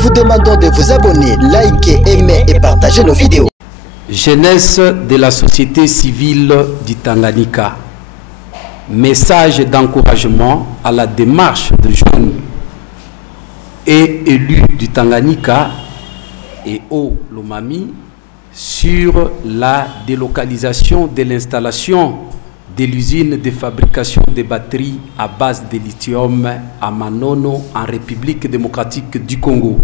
vous demandons de vous abonner, liker, aimer et partager nos vidéos. Jeunesse de la société civile du Tanganyika. Message d'encouragement à la démarche de jeunes et élus du Tanganyika et au Lomami sur la délocalisation de l'installation de l'usine de fabrication de batteries à base de lithium à Manono en République démocratique du Congo.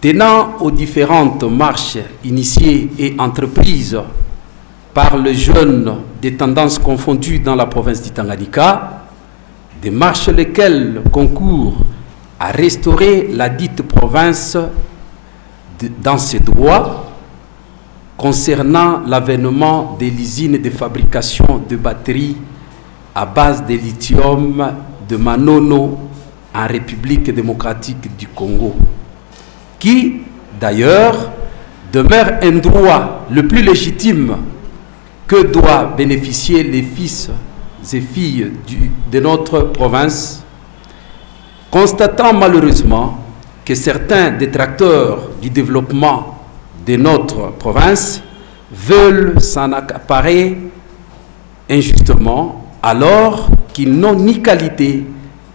Tenant aux différentes marches initiées et entreprises par les jeunes des tendances confondues dans la province du Tanganyika, des marches lesquelles concourent à restaurer la dite province dans ses droits concernant l'avènement de l'usine de fabrication de batteries à base de lithium de Manono en République démocratique du Congo, qui d'ailleurs demeure un droit le plus légitime que doivent bénéficier les fils et filles de notre province, constatant malheureusement que certains détracteurs du développement de notre province veulent s'en accaparer injustement alors qu'ils n'ont ni qualité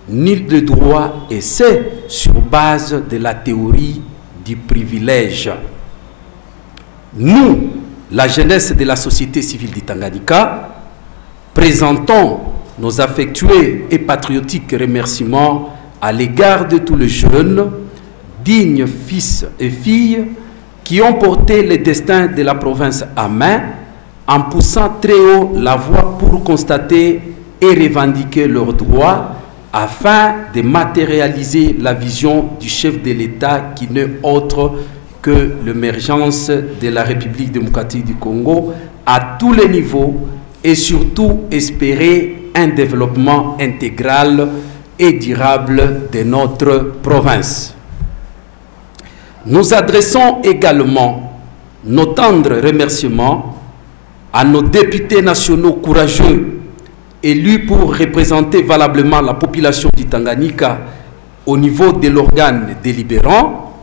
ni de droit, et c'est sur base de la théorie du privilège. Nous, la jeunesse de la société civile du Tanganyika, présentons nos affectueux et patriotiques remerciements à l'égard de tous les jeunes, dignes fils et filles qui ont porté le destin de la province à main en poussant très haut la voix pour constater et revendiquer leurs droits afin de matérialiser la vision du chef de l'État qui n'est autre que l'émergence de la République démocratique du Congo à tous les niveaux et surtout espérer un développement intégral et durable de notre province. Nous adressons également nos tendres remerciements à nos députés nationaux courageux élus pour représenter valablement la population du Tanganyika au niveau de l'organe délibérant,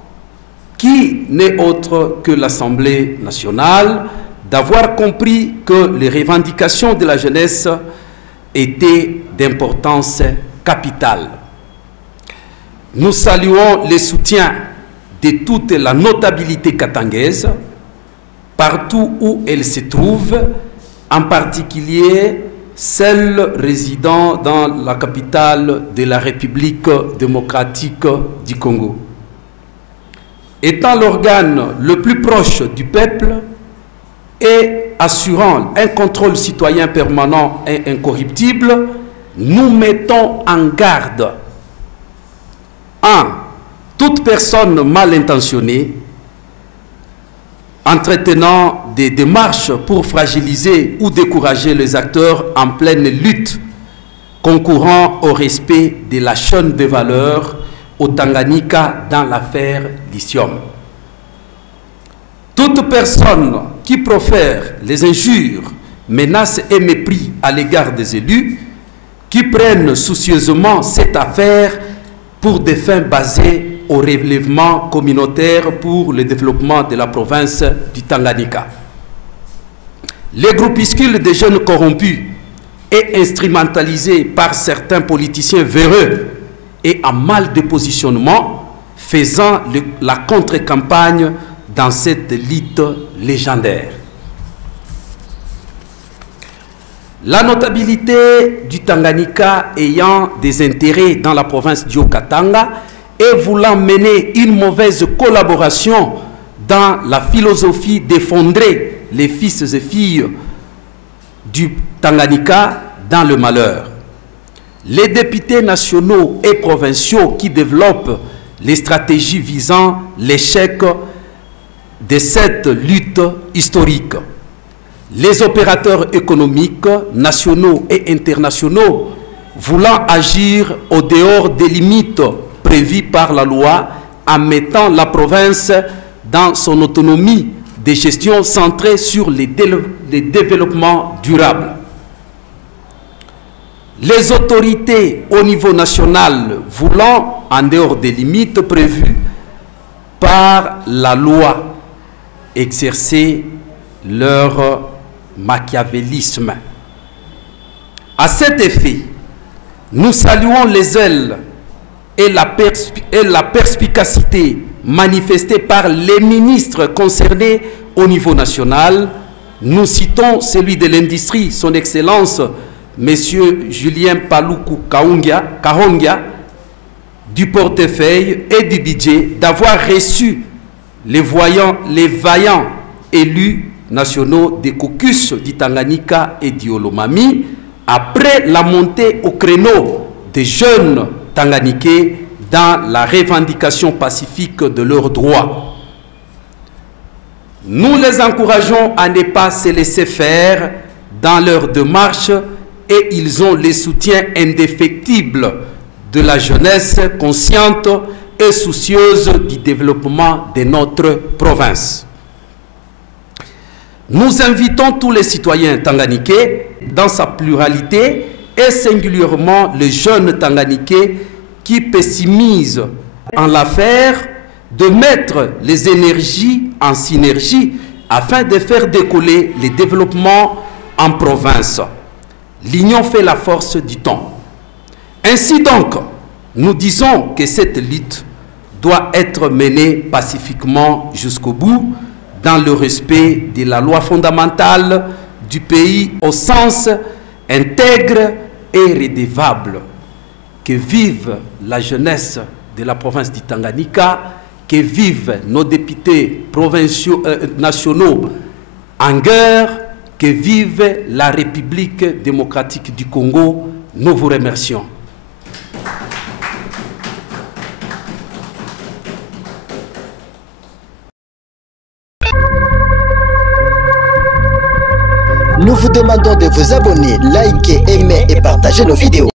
qui n'est autre que l'Assemblée nationale, d'avoir compris que les revendications de la jeunesse étaient d'importance capitale. Nous saluons les soutiens de toute la notabilité katangaise, partout où elle se trouve, en particulier celle résidant dans la capitale de la République démocratique du Congo. Étant l'organe le plus proche du peuple et assurant un contrôle citoyen permanent et incorruptible, nous mettons en garde toute personne mal intentionnée entretenant des démarches pour fragiliser ou décourager les acteurs en pleine lutte concourant au respect de la chaîne de valeur au Tanganyika dans l'affaire lithium. Toute personne qui profère les injures, menaces et mépris à l'égard des élus, qui prennent soucieusement cette affaire pour des fins basées au relèvement communautaire pour le développement de la province du Tanganyika. Les groupuscules de jeunes corrompus et instrumentalisés par certains politiciens véreux et à mal de positionnement, faisant la contre-campagne dans cette lutte légendaire. La notabilité du Tanganyika ayant des intérêts dans la province du Haut-Katanga et voulant mener une mauvaise collaboration dans la philosophie d'effondrer les fils et filles du Tanganyika dans le malheur. Les députés nationaux et provinciaux qui développent les stratégies visant l'échec de cette lutte historique. Les opérateurs économiques nationaux et internationaux voulant agir au dehors des limites prévues par la loi en mettant la province dans son autonomie de gestion centrée sur les développements durables. les autorités au niveau national voulant, en dehors des limites prévues par la loi, exercer leur machiavélisme. À cet effet, nous saluons les ailes et la perspicacité manifestée par les ministres concernés au niveau national. Nous citons celui de l'industrie, son Excellence, M. Julien Paluku Kahongya, du portefeuille et du budget, d'avoir reçu les vaillants élus nationaux des caucus du Tanganyika et du Olomami, après la montée au créneau des jeunes Tanganikais dans la revendication pacifique de leurs droits. Nous les encourageons à ne pas se laisser faire dans leur démarche et ils ont le soutien indéfectible de la jeunesse consciente et soucieuse du développement de notre province. Nous invitons tous les citoyens tanganikais dans sa pluralité et singulièrement les jeunes tanganikais qui pessimisent en l'affaire de mettre les énergies en synergie afin de faire décoller les développements en province. L'union fait la force du temps. Ainsi donc, nous disons que cette lutte doit être menée pacifiquement jusqu'au bout, dans le respect de la loi fondamentale du pays au sens intègre et redevable. Que vive la jeunesse de la province du Tanganyika, que vivent nos députés provinciaux, nationaux en guerre, que vive la République démocratique du Congo. Nous vous remercions. Nous vous demandons de vous abonner, liker, aimer et partager nos vidéos.